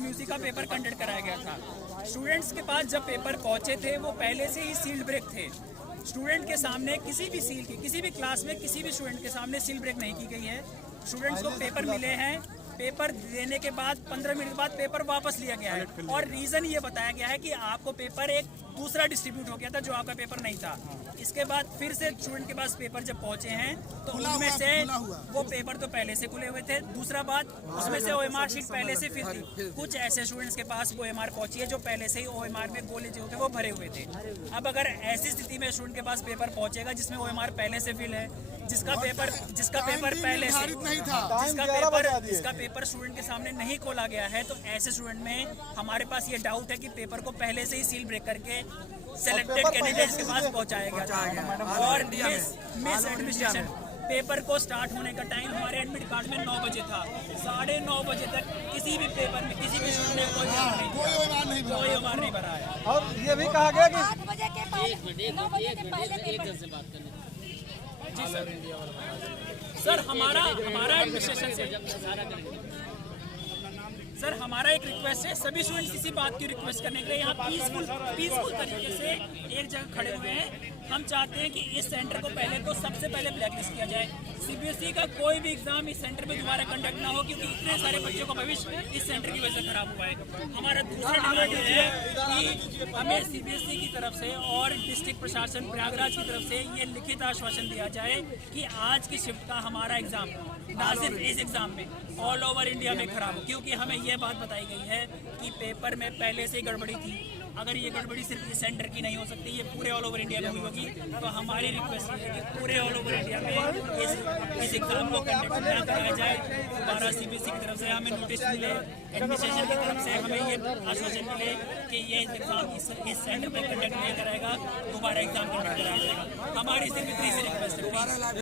Music का paper conduct कराया गया था। स्टूडेंट्स के पास जब पेपर पहुंचे थे वो पहले से ही सील्ड ब्रेक थे। स्टूडेंट के सामने किसी भी क्लास में किसी भी स्टूडेंट के सामने सील ब्रेक नहीं की गई है। स्टूडेंट्स को पेपर मिले हैं, पेपर देने के बाद 15 मिनट के बाद पेपर वापस लिया गया है और रीज़न ये बताया गया है कि आपको पेपर एक दूसरा डिस्ट्रीब्यूट हो गया था जो आपका पेपर नहीं था। इसके बाद फिर से स्टूडेंट के पास पेपर जब पहुंचे हैं तो उनमें से वो पेपर तो पहले से खुले हुए थे। दूसरा बात, उसमें से OMR शीट पहले से फिल थी। कुछ ऐसे स्टूडेंट्स के पास OMR पहुंची है जो पहले से ही OMR में गोले जो थे वो भरे हुए थे। अब अगर ऐसी स्थिति में स्टूडेंट के पास पेपर पहुंचेगा जिसमें OMR पहले से फिल है, जिसका पेपर पहले से जिसका पेपर स्टूडेंट के सामने नहीं खोला गया है, तो ऐसे स्टूडेंट में हमारे पास ये डाउट है कि पेपर को पहले से ही सील ब्रेक करके सेलेक्टेड कैंडिडेट्स के पास पहुंचाया गया था। और मिस एडमिनिस्ट्रेशन, पेपर को स्टार्ट होने का टाइम हमारे एडमिट कार्ड में 9 बजे था। 9:30 बजे तक किसी भी पेपर में किसी भी स्टूडेंट ने कोई OMR नहीं भरा है। और ये भी कहा गया कि 8 बजे के पहले 9 बजे के पहले पेपर। जी सर, हमारा एडमिनिस्ट्रेशन से सर हमारा एक रिक्वेस्ट है, सभी स्टूडेंट्स इसी बात की रिक्वेस्ट करने के लिए यहाँ पीसफुल तरीके से एक जगह खड़े हुए हैं। हम चाहते हैं कि इस सेंटर को सबसे पहले ब्लैकलिस्ट किया जाए। CBSE का कोई भी एग्जाम इस सेंटर में दोबारा कंडक्ट ना हो, क्योंकि इतने सारे बच्चों का भविष्य इस सेंटर की वजह से खराब हुआ है। हमारा दूसरा डिमांड है कि हमें CBSE की तरफ से और डिस्ट्रिक्ट प्रशासन प्रयागराज की तरफ से ये लिखित आश्वासन दिया जाए कि आज की शिफ्ट का हमारा एग्जाम ना सिर्फ इस एग्जाम में ऑल ओवर इंडिया में खराब हो, क्योंकि हमें यह बात बताई गई है कि पेपर में पहले से गड़बड़ी थी। अगर ये गड़बड़ी सिर्फ इस सेंटर की नहीं हो सकती, ये पूरे ऑल ओवर इंडिया में हुई होगी। तो हमारी रिक्वेस्ट है कि पूरे ऑल ओवर इंडिया में इस एग्जाम को कंडक्ट ना कराया जाए। दोबारा CBSE की तरफ से हमें नोटिस मिले, एडमिनिस्ट्रेशन की तरफ से हमें ये आश्वासन मिले कि ये एग्जाम इस सेंटर पर कंडक्ट नहीं कराएगा, दोबारा एग्जाम कंडक्ट कराया जाएगा। हमारी सिर्फ इतनी सी रिक्वेस्ट है।